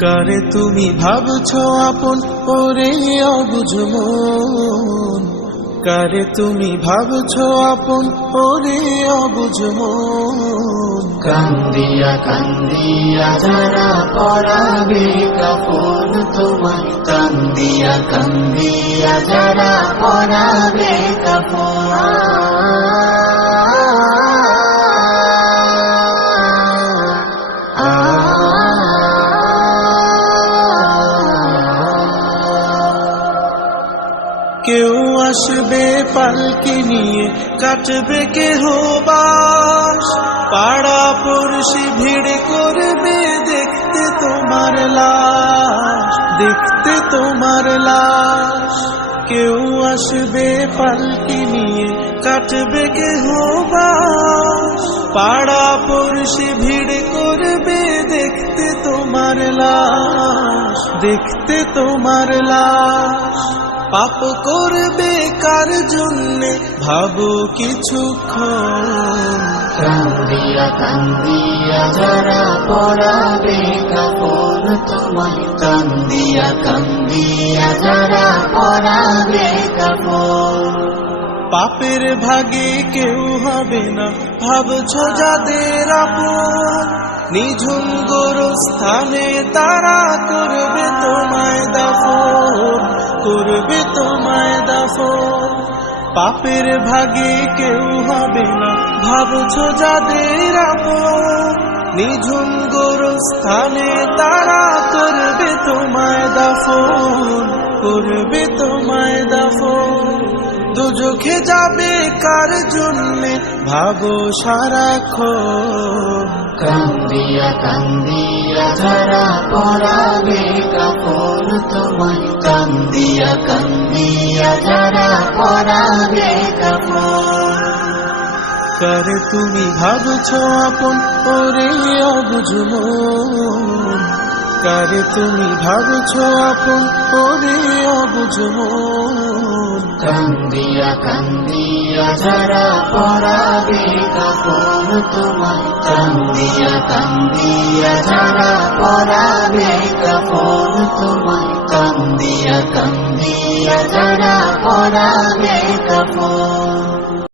কারে তুমি ভাবছ আপন, ওরে অবুঝ মন। কারে তুমি ভাবছ আপন, ওরে অবুঝ মন। কান্দিয়া কান্দিয়া, যারা পড়াবে কাপড় তোমায়। কান্দিয়া কান্দিয়া, যারা পড়াবে কেউ আসবে পালকি নিয়ে, কাটবে কেহ বাস। পাড়া পড়শি ভিড় করবে দেখতে তোমার লাশ, দেখতে তোমার লাশ। কেউ আসবে পালকি নিয়ে, কাটবে কেহ বাস। পাড়া পড়শি ভিড় করবে দেখতে তোমার লাশ, দেখতে তোমার লাশ। পাপ করবে কার জন্যে? ভাবো কিছুক্ষণ। কান্দিয়া কান্দিয়া যারা পড়াবে কাপড় তোমায়। কান্দিয়া কান্দিয়া যারা পড়াবে কাপড়। পাপের ভাগে কেউ হবে না ভাবছ যাদের আপন। নিঝুম গোর স্থানে তারা করবে তোমায় দাফন। করবে তোমায় দাফন। পাপের ভাগে কেউ হবে না, ভাবছ যাদের নিঝুম গোরস্থানে তারা করবে তোমায় দাফন, করবে তোমায় দাফন। দুজখে যাবে কার জন্যে, ভাবো সারাক্ষণ। কান্দিয়া কান্দিয়া, যারা পড়াবে কাপড় তোমায় কান্দিয়া কান্দিয়া যারা কাপড় কারে তুমি ভাবছ আপন ওরে অবুঝ মন। কারে তুমি ভাবছ আপন ওরে অবুঝ মন। কান্দিয়া কান্দিয়া যারা পড়াবে কাপড় তোমায়। কান্দিয়া কান্দিয়া যারা পড়াবে কাপড় তোমায়। কান্দিয়া কান্দিয়া যারা পড়াবে কাপড়